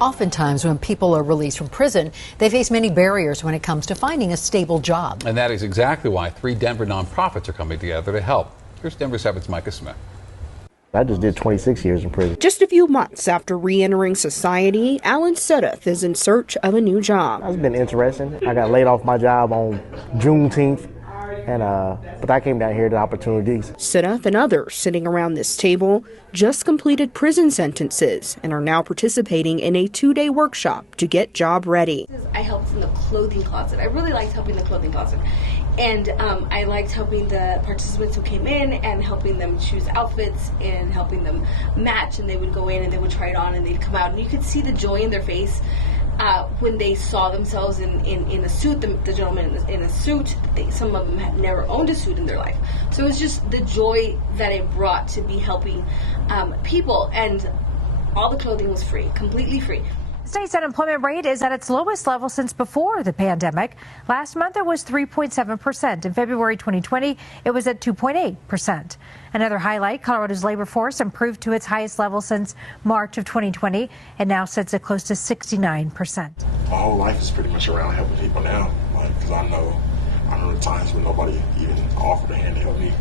Oftentimes, when people are released from prison, they face many barriers when it comes to finding a stable job. And that is exactly why 3 Denver nonprofits are coming together to help. Here's Denver 7's Micah Smith. I just did 26 years in prison. Just a few months after re-entering society, Alan Sudduth is in search of a new job. It's been interesting. I got laid off my job on Juneteenth, but I came down here to opportunities. Sudduth and others sitting around this table just completed prison sentences and are now participating in a 2-day workshop to get job ready. I helped in the clothing closet. I really liked helping the clothing closet. And I liked helping the participants who came in and helping them choose outfits and helping them match. And they would go in and they would try it on and they'd come out. And you could see the joy in their face when they saw themselves in a suit. The gentleman in a suit, some of them had never owned a suit in their life. So it was just the joy that it brought to be helping people. And all the clothing was free, completely free. The state's unemployment rate is at its lowest level since before the pandemic. Last month, it was 3.7%. In February 2020, it was at 2.8%. Another highlight, Colorado's labor force improved to its highest level since March of 2020 and now sits at close to 69%. My whole life is pretty much around helping people now, because I know the times when nobody even offered a hand to help me.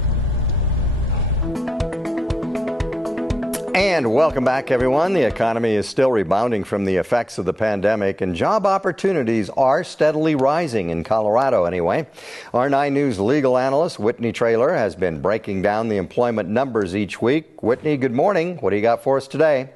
And welcome back, everyone. The economy is still rebounding from the effects of the pandemic, and job opportunities are steadily rising in Colorado anyway. Our 9 News legal analyst, Whitney Traylor, has been breaking down the employment numbers each week. Whitney, good morning. What do you got for us today?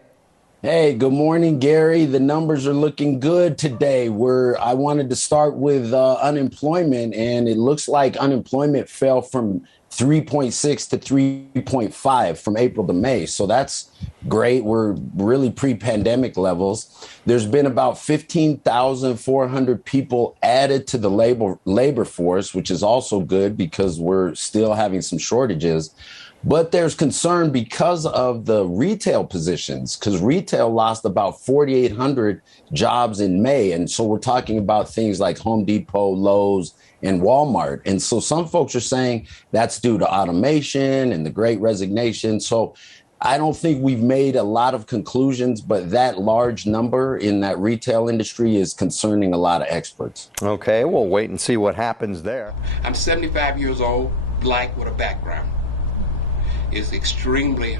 Hey, good morning, Gary. The numbers are looking good today. I wanted to start with unemployment, and it looks like unemployment fell from 3.6 to 3.5 from April to May. So that's great. We're really pre-pandemic levels. There's been about 15,400 people added to the labor force, which is also good because we're still having some shortages. But there's concern because of the retail positions, because retail lost about 4,800 jobs in May. And so we're talking about things like Home Depot, Lowe's, and Walmart. And so some folks are saying that's due to automation and the Great Resignation. So I don't think we've made a lot of conclusions, but that large number in that retail industry is concerning a lot of experts. Okay, we'll wait and see what happens there. I'm 75 years old, black with a background. It's extremely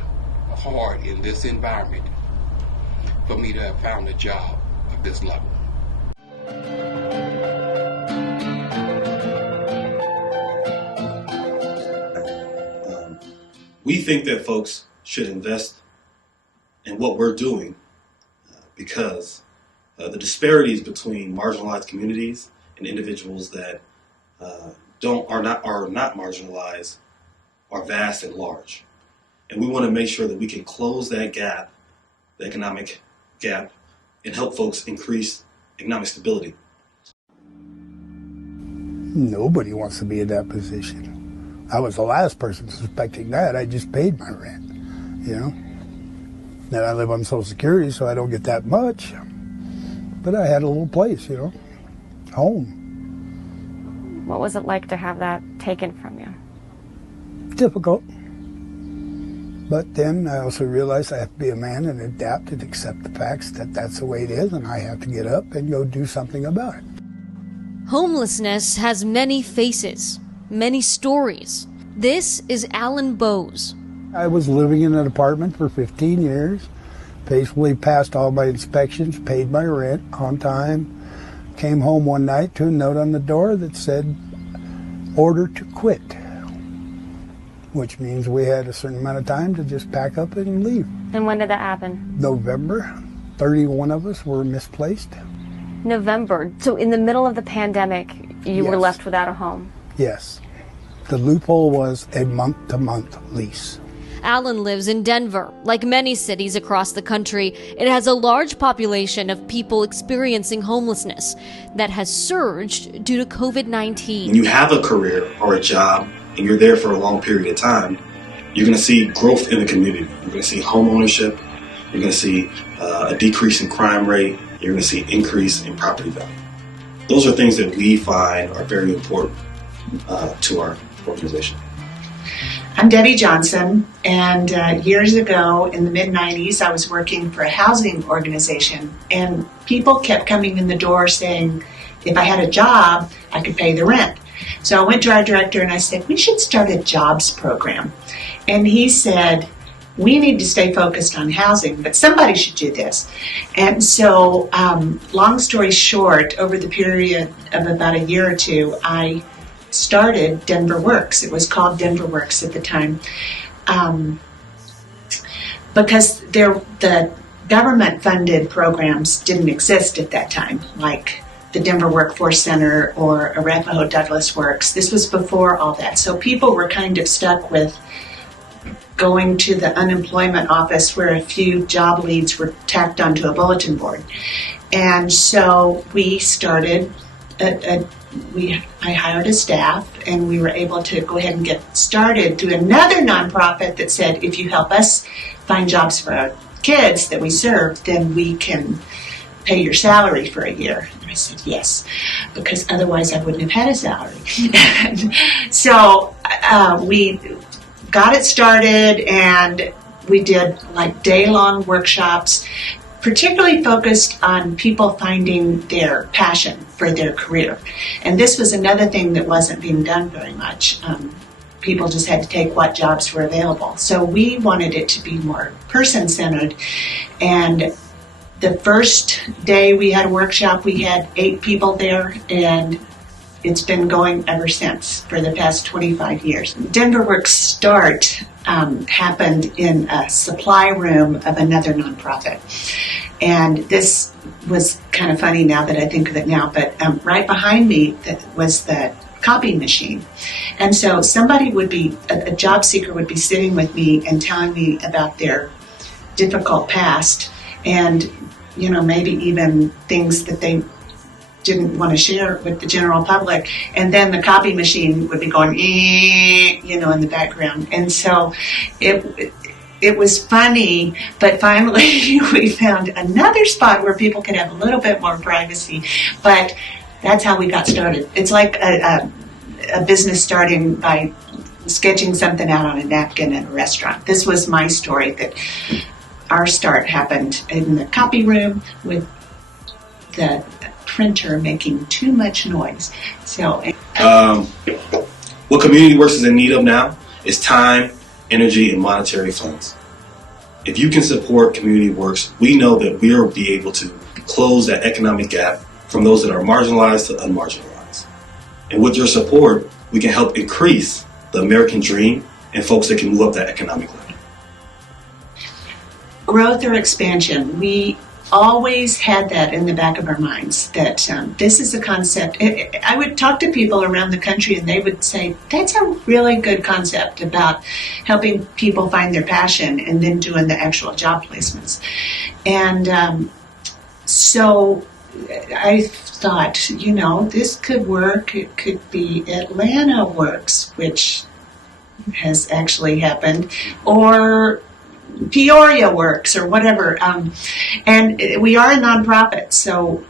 hard in this environment for me to have found a job of this level. We think that folks should invest in what we're doing because the disparities between marginalized communities and individuals that are not marginalized are vast and large. And we want to make sure that we can close that gap, the economic gap, and help folks increase economic stability. Nobody wants to be in that position. I was the last person suspecting that. I just paid my rent, Then I live on Social Security, so I don't get that much. But I had a little place, home. What was it like to have that taken from you? Difficult. But then I also realized I have to be a man and adapt and accept the facts that that's the way it is, and I have to get up and go do something about it. Homelessness has many faces, many stories. This is Alan Bowes. I was living in an apartment for 15 years, faithfully passed all my inspections, paid my rent on time, came home one night to a note on the door that said, "Order to quit," which means we had a certain amount of time to just pack up and leave. And when did that happen? November. 31 of us were misplaced. November. So in the middle of the pandemic, you were left without a home? Yes. The loophole was a month-to-month lease. Alan lives in Denver. Like many cities across the country, it has a large population of people experiencing homelessness that has surged due to COVID-19. When you have a career or a job and you're there for a long period of time, you're going to see growth in the community. You're going to see home ownership. You're going to see a decrease in crime rate. You're going to see increase in property value. Those are things that we find are very important to our organization. I'm Debbie Johnson, and years ago in the mid-90s, I was working for a housing organization, and people kept coming in the door saying if I had a job, I could pay the rent. So I went to our director and I said, we should start a jobs program. And he said, we need to stay focused on housing, but somebody should do this. And so, long story short, over the period of about a year or two, I started CommunityWorks. It was called CommunityWorks at the time, because the government-funded programs didn't exist at that time, like the Denver Workforce Center or Arapahoe Douglas Works. This was before all that. So people were kind of stuck with going to the unemployment office where a few job leads were tacked onto a bulletin board. And so we started, I hired a staff, and we were able to go ahead and get started through another nonprofit that said, if you help us find jobs for our kids that we serve, then we can pay your salary for a year. And I said yes, because otherwise I wouldn't have had a salary. So we got it started, and we did like day-long workshops, particularly focused on people finding their passion for their career. And this was another thing that wasn't being done very much. People just had to take what jobs were available. So we wanted it to be more person-centered. And the first day we had a workshop, we had 8 people there, and it's been going ever since for the past 25 years. CommunityWorks start happened in a supply room of another nonprofit. And this was kind of funny now that I think of it now, but right behind me was the copy machine. And so somebody would be, a job seeker would be sitting with me and telling me about their difficult past, and maybe even things that they didn't want to share with the general public. And then the copy machine would be going, in the background. And so it was funny, but finally we found another spot where people could have a little bit more privacy. But that's how we got started. It's like a business starting by sketching something out on a napkin in a restaurant. This was my story, that our start happened in the copy room with the printer making too much noise. So, what CommunityWorks is in need of now is time, energy, and monetary funds. If you can support CommunityWorks, we know that we'll be able to close that economic gap from those that are marginalized to unmarginalized. And with your support, we can help increase the American dream and folks that can move up that economic ladder. Growth or expansion, we always had that in the back of our minds, that this is a concept. I would talk to people around the country and they would say, that's a really good concept about helping people find their passion and then doing the actual job placements. And so I thought, this could work. It could be Atlanta Works, which has actually happened, or Peoria Works, or whatever. And we are a nonprofit, so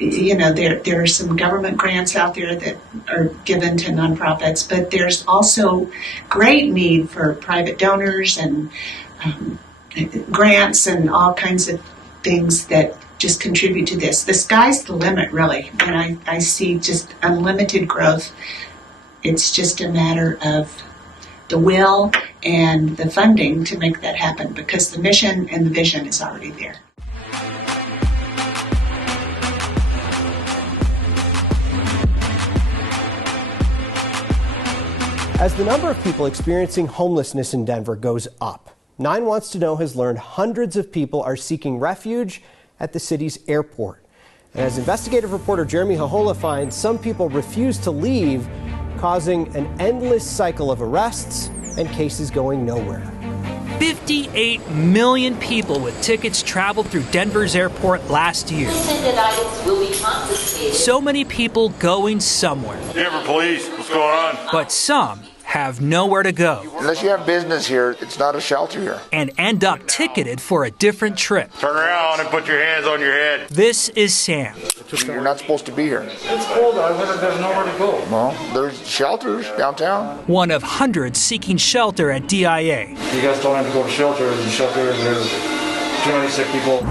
there are some government grants out there that are given to nonprofits, but there's also great need for private donors and grants and all kinds of things that just contribute to this. The sky's the limit, really, and I see just unlimited growth. It's just a matter of the will and the funding to make that happen, because the mission and the vision is already there. As the number of people experiencing homelessness in Denver goes up, 9 Wants to Know has learned hundreds of people are seeking refuge at the city's airport. And as investigative reporter Jeremy Hohola finds, some people refuse to leave, causing an endless cycle of arrests and cases going nowhere. 58 million people with tickets traveled through Denver's airport last year. So many people going somewhere. Denver police, what's going on? But some have nowhere to go. Unless you have business here, it's not a shelter here. And end up ticketed for a different trip. Turn around and put your hands on your head. This is Sam. You're not supposed to be here. It's cold. There's nowhere to go. Well, there's shelters downtown. One of hundreds seeking shelter at DIA. You guys don't have to go to shelters. In shelters, there's too many sick people.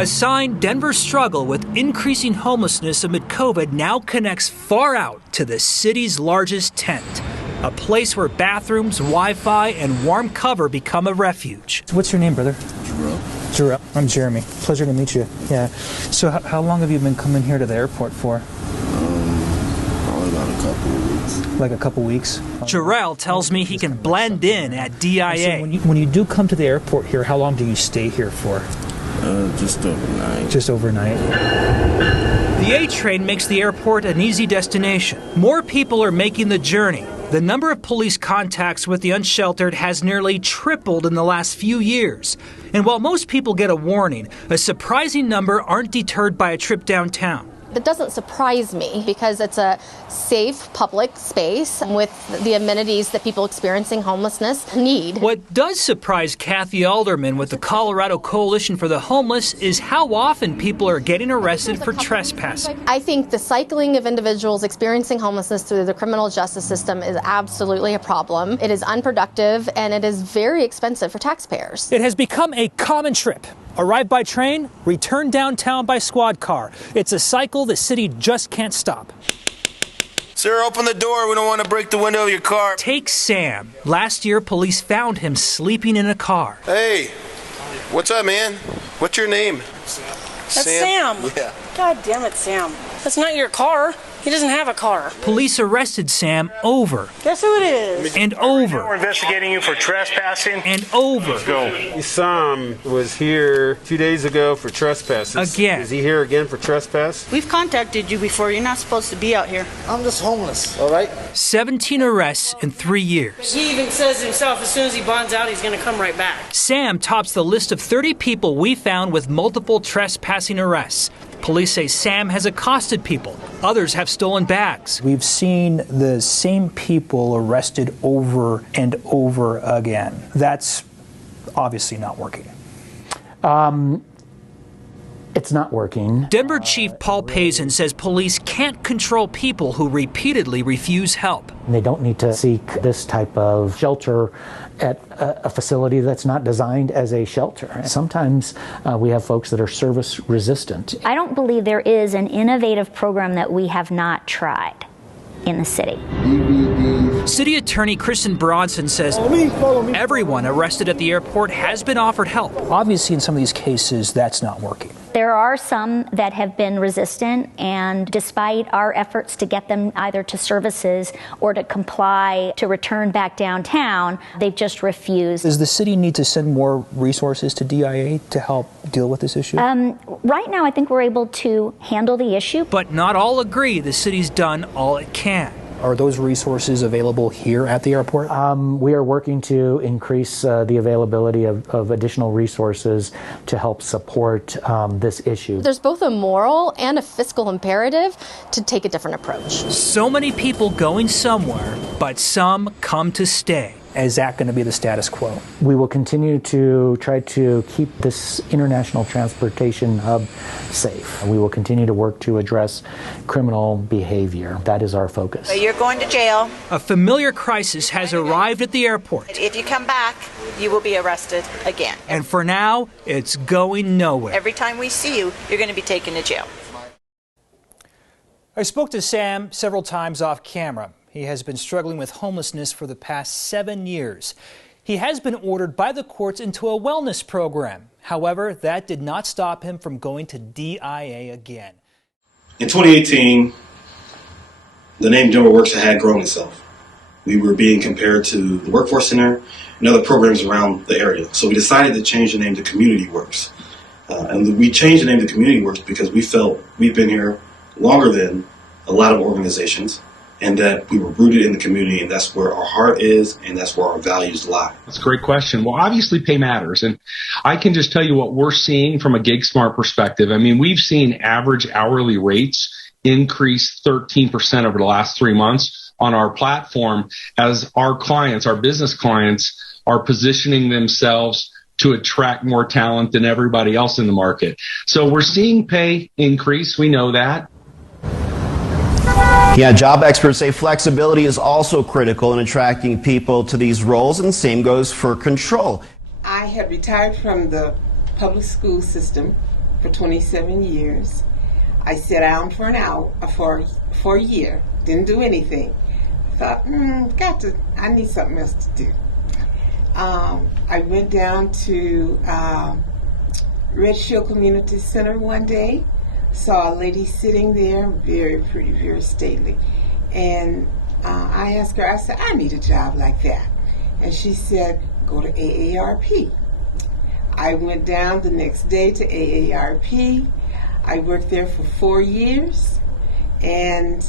A sign Denver's struggle with increasing homelessness amid COVID now connects far out to the city's largest tent. A place where bathrooms, Wi-Fi, and warm cover become a refuge. What's your name, brother? Jarrell. I'm Jeremy. Pleasure to meet you. Yeah. So how long have you been coming here to the airport for? Probably about a couple of weeks. Like a couple weeks? Jarrell tells me he can blend in at DIA. So when you do come to the airport here, how long do you stay here for? Just overnight. Just overnight. The A train makes the airport an easy destination. More people are making the journey. The number of police contacts with the unsheltered has nearly tripled in the last few years. And while most people get a warning, a surprising number aren't deterred by a trip downtown. That doesn't surprise me because it's a safe public space with the amenities that people experiencing homelessness need. What does surprise Kathy Alderman with the Colorado Coalition for the Homeless is how often people are getting arrested for trespassing. I think the cycling of individuals experiencing homelessness through the criminal justice system is absolutely a problem. It is unproductive and it is very expensive for taxpayers. It has become a common trip. Arrive by train, return downtown by squad car. It's a cycle the city just can't stop. Sir, open the door. We don't want to break the window of your car. Take Sam. Last year, police found him sleeping in a car. Hey, what's up, man? What's your name? That's Sam. Yeah. God damn it, Sam. That's not your car. He doesn't have a car. Police arrested Sam over. Guess who it is? And over. We're investigating you for trespassing. And over. Let's go. Sam was here 2 days ago for trespassing. Again. Is he here again for trespass? We've contacted you before. You're not supposed to be out here. I'm just homeless, all right? 17 arrests in 3 years. He even says himself, as soon as he bonds out, he's going to come right back. Sam tops the list of 30 people we found with multiple trespassing arrests. Police say Sam has accosted people. Others have stolen bags. We've seen the same people arrested over and over again. That's obviously not working. It's not working. Denver Chief Paul Pazin says police can't control people who repeatedly refuse help. They don't need to seek this type of shelter at a facility that's not designed as a shelter. Sometimes we have folks that are service resistant. I don't believe there is an innovative program that we have not tried in the city. City Attorney Kristen Bronson says everyone arrested at the airport has been offered help. Obviously, in some of these cases, that's not working. There are some that have been resistant, and despite our efforts to get them either to services or to comply to return back downtown, they've just refused. Does the city need to send more resources to DIA to help deal with this issue? Right now, I think we're able to handle the issue. But not all agree the city's done all it can. Are those resources available here at the airport? We are working to increase the availability of additional resources to help support this issue. There's both a moral and a fiscal imperative to take a different approach. So many people going somewhere, but some come to stay. Is that going to be the status quo? We will continue to try to keep this international transportation hub safe. We will continue to work to address criminal behavior. That is our focus. You're going to jail. A familiar crisis has arrived at the airport. If you come back, you will be arrested again. And for now, it's going nowhere. Every time we see you, you're going to be taken to jail. I spoke to Sam several times off camera. He has been struggling with homelessness for the past 7 years. He has been ordered by the courts into a wellness program. However, that did not stop him from going to DIA again. In 2018, the name DenverWorks had grown itself. We were being compared to the Workforce Center and other programs around the area. So we decided to change the name to CommunityWorks. And we changed the name to CommunityWorks because we felt we've been here longer than a lot of organizations, and that we were rooted in the community, and that's where our heart is, and that's where our values lie. That's a great question. Well, obviously pay matters, and I can just tell you what we're seeing from a GigSmart perspective. I mean, we've seen average hourly rates increase 13% over the last 3 months on our platform as our clients, our business clients, are positioning themselves to attract more talent than everybody else in the market. So we're seeing pay increase. We know that. Yeah, job experts say flexibility is also critical in attracting people to these roles, and the same goes for control. I had retired from the public school system for 27 years. I sat down for a year, didn't do anything. Thought, I need something else to do. I went down to Red Shield Community Center one day, saw a lady sitting there, very pretty, very stately, and I asked her, I said, I need a job like that. And she said, go to AARP. I went down the next day to AARP. I worked there for 4 years, and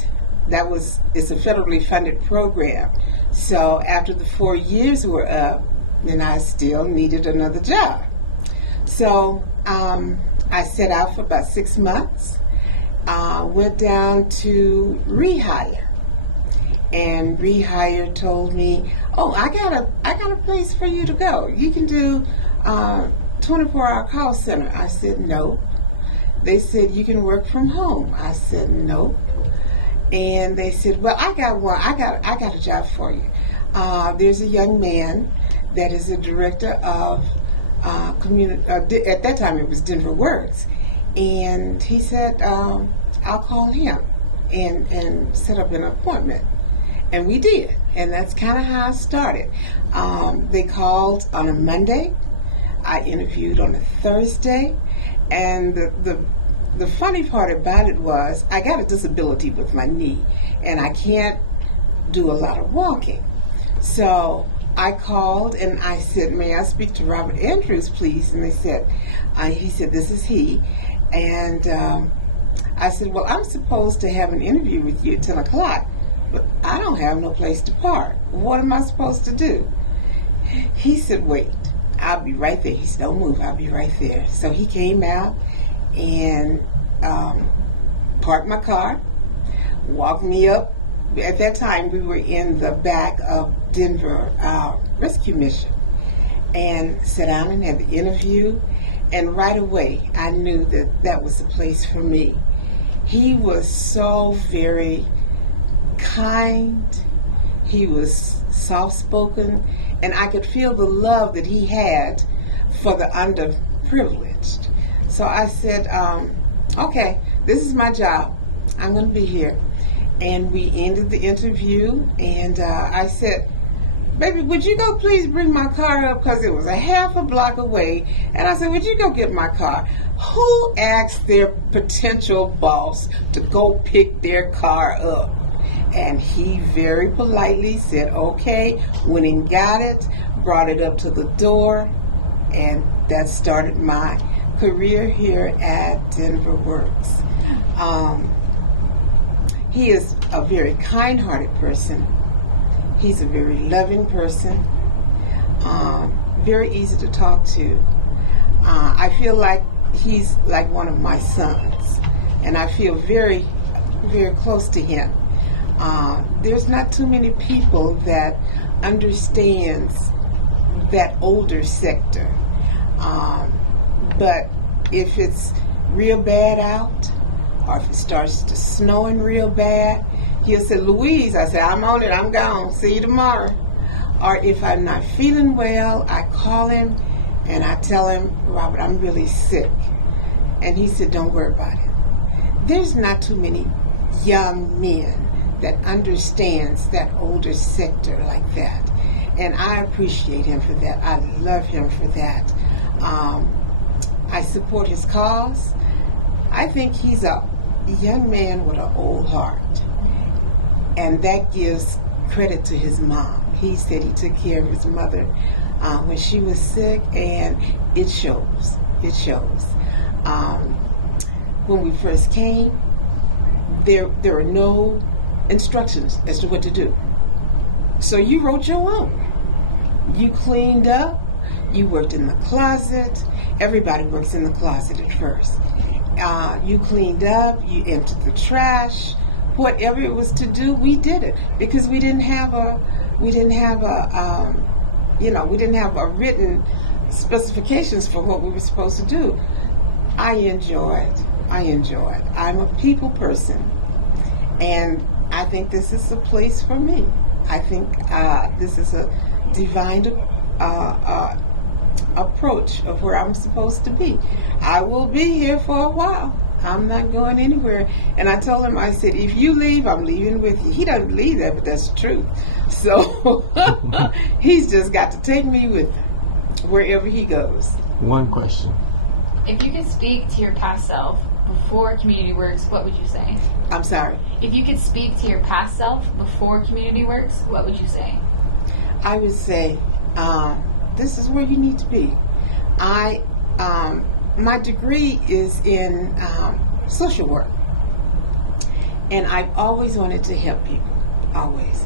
it's a federally funded program. So after the 4 years were up, then I still needed another job. So I set out for about 6 months, went down to Rehire, and Rehire told me, oh, I got a place for you to go. You can do 24-hour call center. I said, no. They said, you can work from home. I said, no. And they said, well, I got a job for you. There's a young man that is a director of at that time it was CommunityWorks, and he said, I'll call him and set up an appointment. And we did, and that's kind of how I started. They called on a Monday. I interviewed on a Thursday, and the funny part about it was I got a disability with my knee, and I can't do a lot of walking. So I called and I said, may I speak to Robert Andrews, please? And they said, he said, this is he. And I said, well, I'm supposed to have an interview with you at 10 o'clock, but I don't have no place to park. What am I supposed to do? He said, wait, I'll be right there. He said, don't move, I'll be right there. So he came out and parked my car, walked me up. At that time, we were in the back of Denver Rescue Mission, and sat down and had the interview, and right away I knew that was the place for me. He was so very kind, he was soft-spoken, and I could feel the love that he had for the underprivileged. So I said, okay, this is my job, I'm going to be here. And we ended the interview, and I said, baby, would you go please bring my car up, because it was a half a block away. And I said, would you go get my car? Who asked their potential boss to go pick their car up? And he very politely said, okay, went and got it, brought it up to the door, and that started my career here at CommunityWorks. He is a very kind-hearted person. He's a very loving person, very easy to talk to. I feel like he's like one of my sons, and I feel very, very close to him. There's not too many people that understands that older sector. But if it's real bad out, or if it starts to snowing real bad, he'll say, Louise, I say, I'm on it, I'm gone, see you tomorrow. Or if I'm not feeling well, I call him and I tell him, Robert, I'm really sick. And he said, don't worry about it. There's not too many young men that understands that older sector like that. And I appreciate him for that. I love him for that. I support his cause. I think he's a young man with an old heart, and that gives credit to his mom. He said he took care of his mother when she was sick, and it shows. It shows. When we first came, there were no instructions as to what to do. So you wrote your own. You cleaned up. You worked in the closet. Everybody works in the closet at first. You cleaned up, you emptied the trash, whatever it was to do, we did it, because we didn't have a written specifications for what we were supposed to do. I enjoyed. I'm a people person, and I think this is a place for me. I think this is a divine approach of where I'm supposed to be. I will be here for a while. I'm not going anywhere. And I told him, I said, if you leave, I'm leaving with you. He doesn't believe that, but that's true. So he's just got to take me with him wherever he goes. One question. If you could speak to your past self before CommunityWorks, what would you say? I'm sorry? If you could speak to your past self before CommunityWorks, what would you say? I would say, this is where you need to be. My degree is in social work, and I've always wanted to help people, always.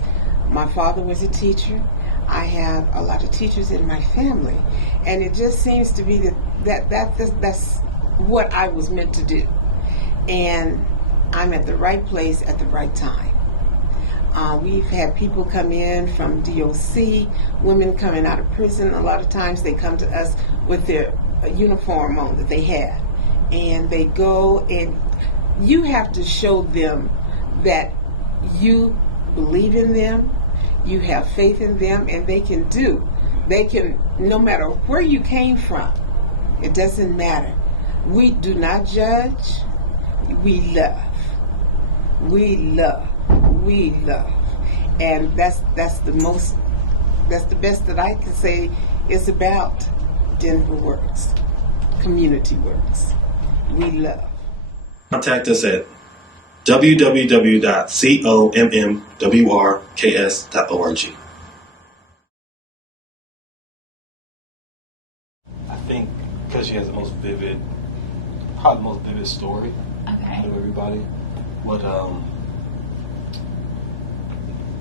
My father was a teacher. I have a lot of teachers in my family, and it just seems to be that's what I was meant to do. And I'm at the right place at the right time. We've had people come in from DOC, women coming out of prison. A lot of times they come to us with their uniform on that they had, and they go, and you have to show them that you believe in them, you have faith in them, and they can, no matter where you came from, it doesn't matter. We do not judge, we love. And that's the best that I can say is about Denver Works, CommunityWorks. We love. Contact us at www.commwrks.org. I think because she has the most vivid story of everybody. But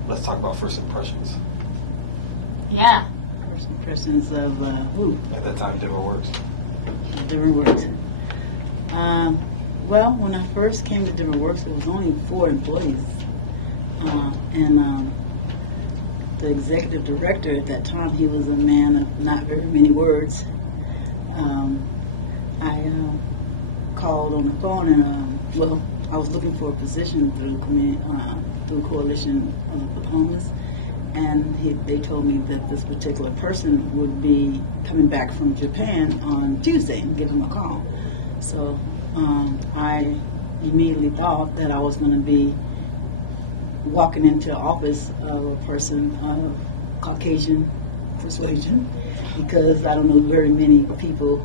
let's talk about first impressions. Yeah. First impressions of who? At that time, Denver Works. Denver Works. Well, when I first came to Denver Works, it was only 4 employees. And the executive director at that time, he was a man of not very many words. I called on the phone, and I was looking for a position through Coalition of the Homeless, and they told me that this particular person would be coming back from Japan on Tuesday, and give him a call. So I immediately thought that I was going to be walking into the office of a person of Caucasian persuasion, because I don't know very many people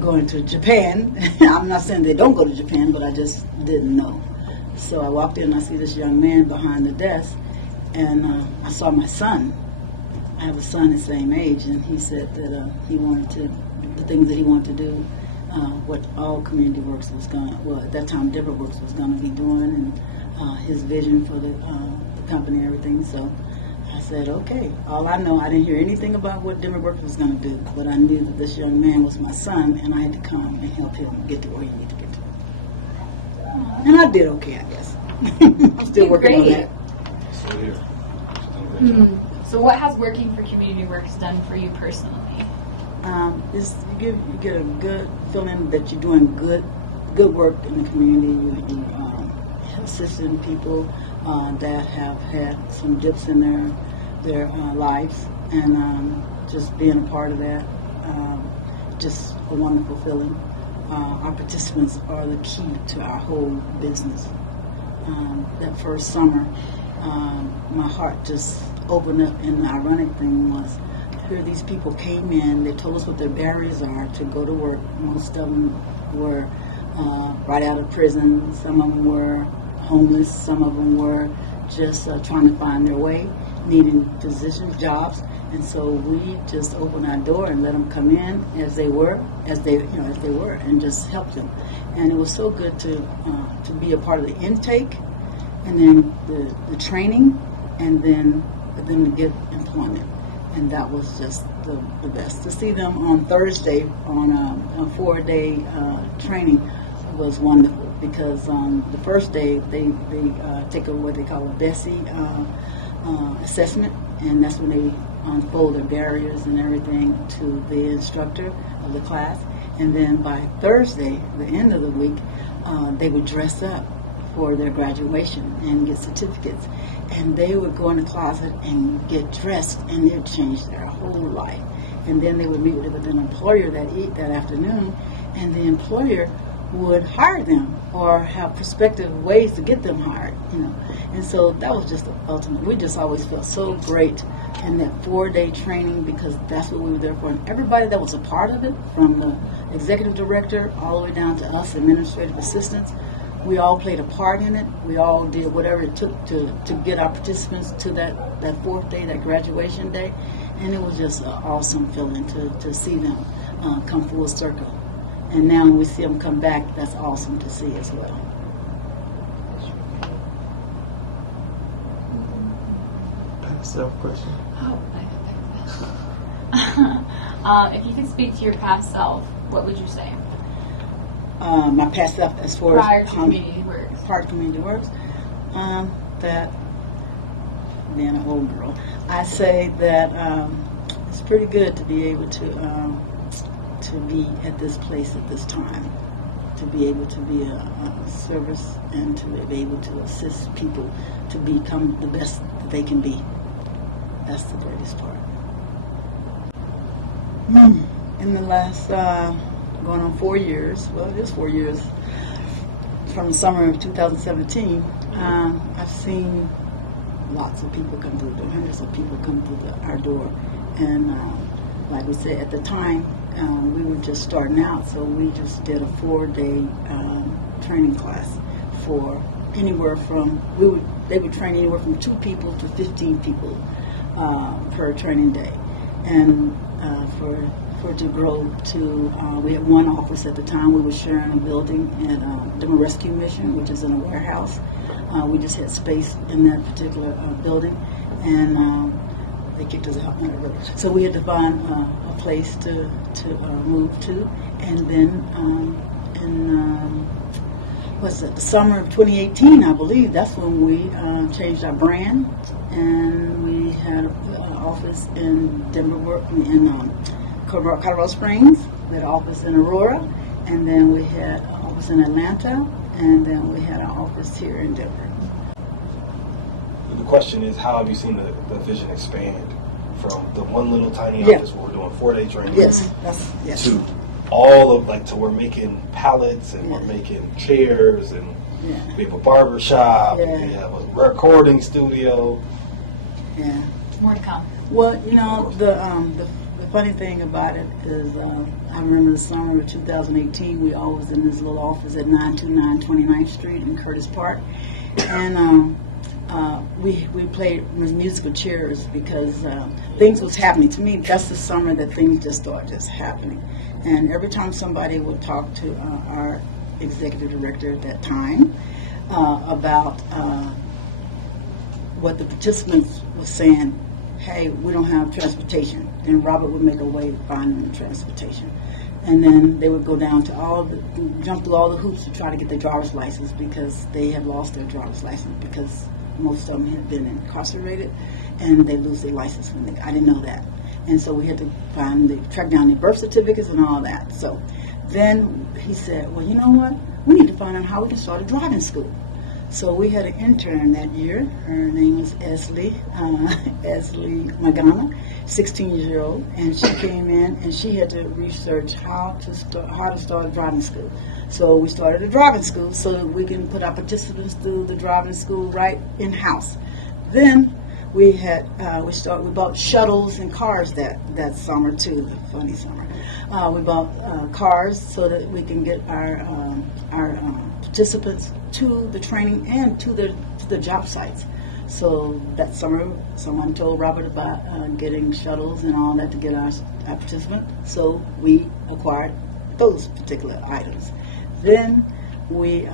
going to Japan. I'm not saying they don't go to Japan, but I just didn't know. So I walked in and I see this young man behind the desk, and I saw my son. I have a son the same age, and he said that he wanted to, the things that he wanted to do, what all CommunityWorks was going to, well, at that time Denver Works was going to be doing, and his vision for the company and everything. So I said, okay. All I know, I didn't hear anything about what Denver Works was going to do, but I knew that this young man was my son, and I had to come and help him get to where he needed to get to. And I did okay, I guess. I'm still working on that. So what has working for CommunityWorks done for you personally? You get a good feeling that you're doing good work in the community. You assisting people that have had some dips in their lives, and just being a part of that, just a wonderful feeling. Our participants are the key to our whole business. That first summer, my heart just opened up, and the ironic thing was, here these people came in, they told us what their barriers are to go to work. Most of them were right out of prison, some of them were homeless, some of them were just trying to find their way, needing positions, jobs, and so we just opened our door and let them come in as they were, and just help them. And it was so good to be a part of the intake, and then the training, and then for them to get employment. And that was just the best. To see them on Thursday on a 4-day training was wonderful, because the first day they take what they call a BESI assessment, and that's when they unfold their barriers and everything to the instructor of the class. And then by Thursday, the end of the week, they would dress up for their graduation and get certificates. And they would go in the closet and get dressed, and it would change their whole life. And then they would meet with an employer that afternoon, and the employer would hire them or have prospective ways to get them hired, And so that was just the ultimate. We just always felt so great in that 4-day training, because that's what we were there for. And everybody that was a part of it, from the executive director all the way down to us administrative assistants, we all played a part in it. We all did whatever it took to get our participants to that 4th day, that graduation day. And it was just an awesome feeling to see them come full circle. And now when we see them come back, that's awesome to see as well. Self-question. If you could speak to your past self, what would you say? My past self, as far prior as to CommunityWorks. Prior to CommunityWorks, that being an old girl, I say that it's pretty good to be able to be at this place at this time, to be able to be a service and to be able to assist people to become the best that they can be. That's the greatest part. In the last going on 4 years, well, it is 4 years, from the summer of 2017, I've seen lots of people come through the door, hundreds of people come through our door. And like we said, at the time, we were just starting out, so we just did a 4-day training class for anywhere from, they would train anywhere from 2 people to 15 people per training day. And for it to grow to, we had one office at the time. We were sharing a building at Denver Rescue Mission, which is in a warehouse. We just had space in that particular building, and they kicked us out. So we had to find a place to move to, and then in the summer of 2018, I believe, that's when we changed our brand, and we had an office in Denver, in Colorado Springs, we had an office in Aurora, and then we had an office in Atlanta, and then we had an office here in Denver. The question is, how have you seen the vision expand from the one little tiny office where we're doing 4-day training to all of, to we're making pallets and we're making chairs, and we have a barber shop, and we have a recording studio. Yeah. More to come. Well, the funny thing about it is, I remember the summer of 2018, we all was in this little office at 929 29th Street in Curtis Park, and we played with musical chairs because things was happening. To me, that's the summer that things just started just happening. And every time somebody would talk to our executive director at that time about what the participants were saying, hey, we don't have transportation, then Robert would make a way to find them transportation. And then they would go down to jump through all the hoops to try to get their driver's license, because they had lost their driver's license because most of them had been incarcerated, and they lose their license when I didn't know that. And so we had to track down their birth certificates and all that. So then he said, well, you know what? We need to find out how we can start a driving school. So we had an intern that year. Her name was Esley Magana, 16-year-old, and she came in and she had to research how to start a driving school. So we started a driving school so that we can put our participants through the driving school right in-house. Then we bought shuttles and cars that summer too, the funny summer. We bought cars so that we can get our participants to the training and to the job sites. So that summer, someone told Robert about getting shuttles and all that to get our participants. So we acquired those particular items. Then we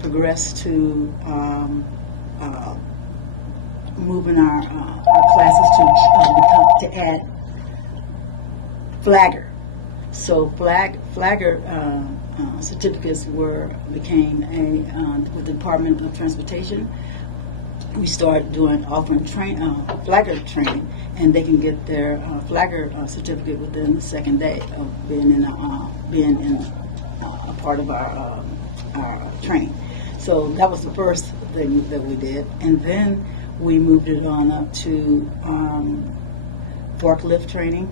progressed to moving our classes to add flagger. So flagger certificates became with the Department of Transportation we started offering flagger training, and they can get their flagger certificate within the second day of being a part of our training. So that was the first thing that we did, and then we moved it on up to forklift training,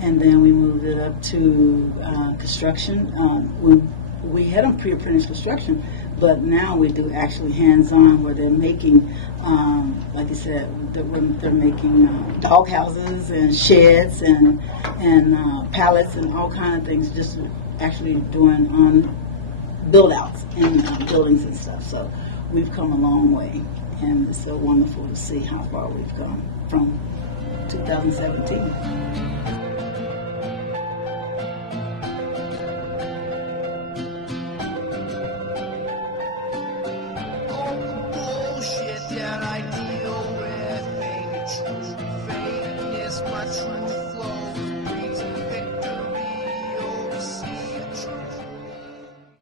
and then we moved it up to construction. We had them pre-apprenticed construction, but now we do actually hands-on, where they're making, like you said, they're making dog houses and sheds and pallets and all kind of things, just actually doing build-outs in buildings and stuff. So we've come a long way, and it's so wonderful to see how far we've gone from 2017.